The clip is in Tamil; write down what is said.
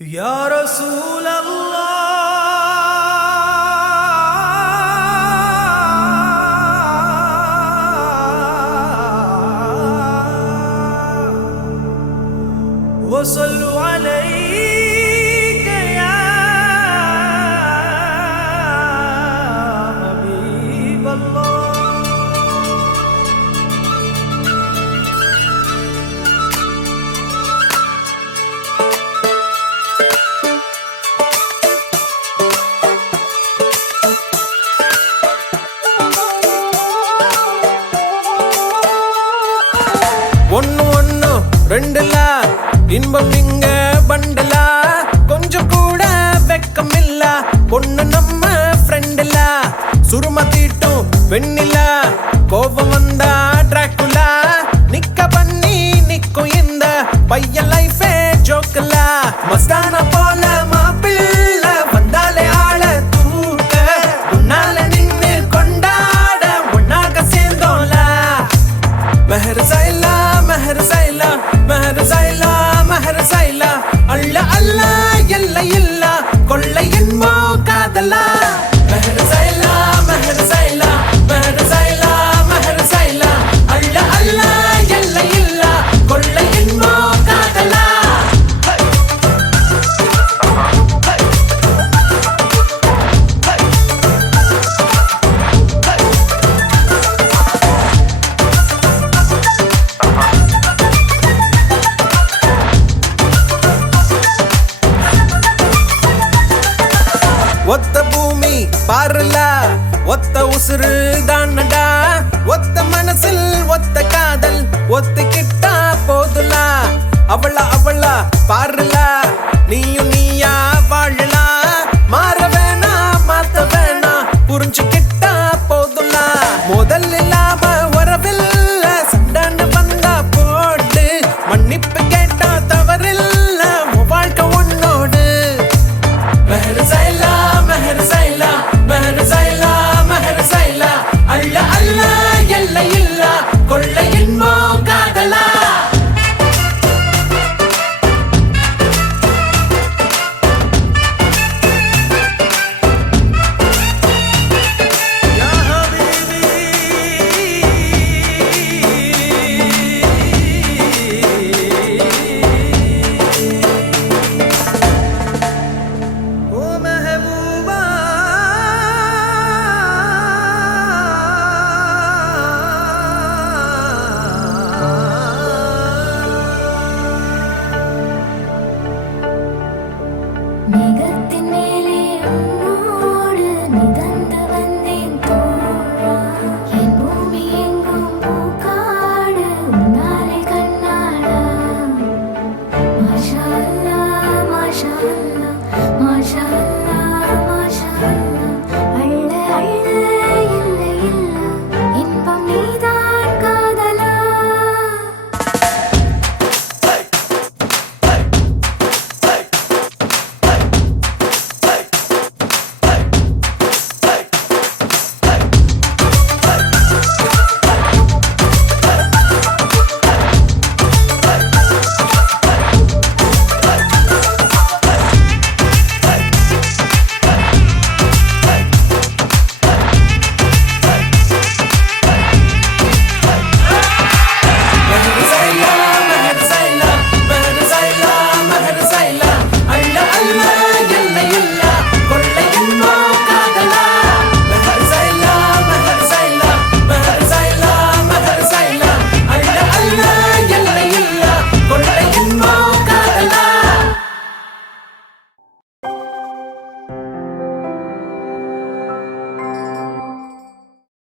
يا رسول الله وصلوا عليك يا حبيب الله. ஒன்னு ஒன்னு ரெண்டுல இன்பம் இங்க பண்டலா, கொஞ்சம் கூட வெக்கம் இல்ல பொண்ணு நம்ம ஃப்ரெண்டுல, சுரும தீட்டும் வெண்ணில கோபம் வந்தா டிராக்குலா, நிக்க பண்ணி நிக்கும் இந்த பையன் லைஃபே ஜோக்கல, மஸ்தான போல மாப்பிள்ள வந்தாலே ஆள தூக்க, உன்னால நின்னு கொண்டாட உன்னாக சேர்ந்தோல, மெஹர் சைலா மெஹர் சைலா மெஹர் சைலா மெஹர் சைலா, அல்ல அல்ல எல்லை இல்ல கொள்ளை என்போ காதலா, மெஹர் சைலா மெஹர் சைலா மெஹர் சைலா மெஹர் சைலா, அல்ல அல்ல எல்லை இல்ல கொள்ளை என்போ காதலா. ஒத்த பூமி பாருல ஒத்த உசுறு தானடா, ஒத்த மனசில் ஒத்த காதல் ஒத்துக்கிட்டா போதுல, அவள அவள பாருல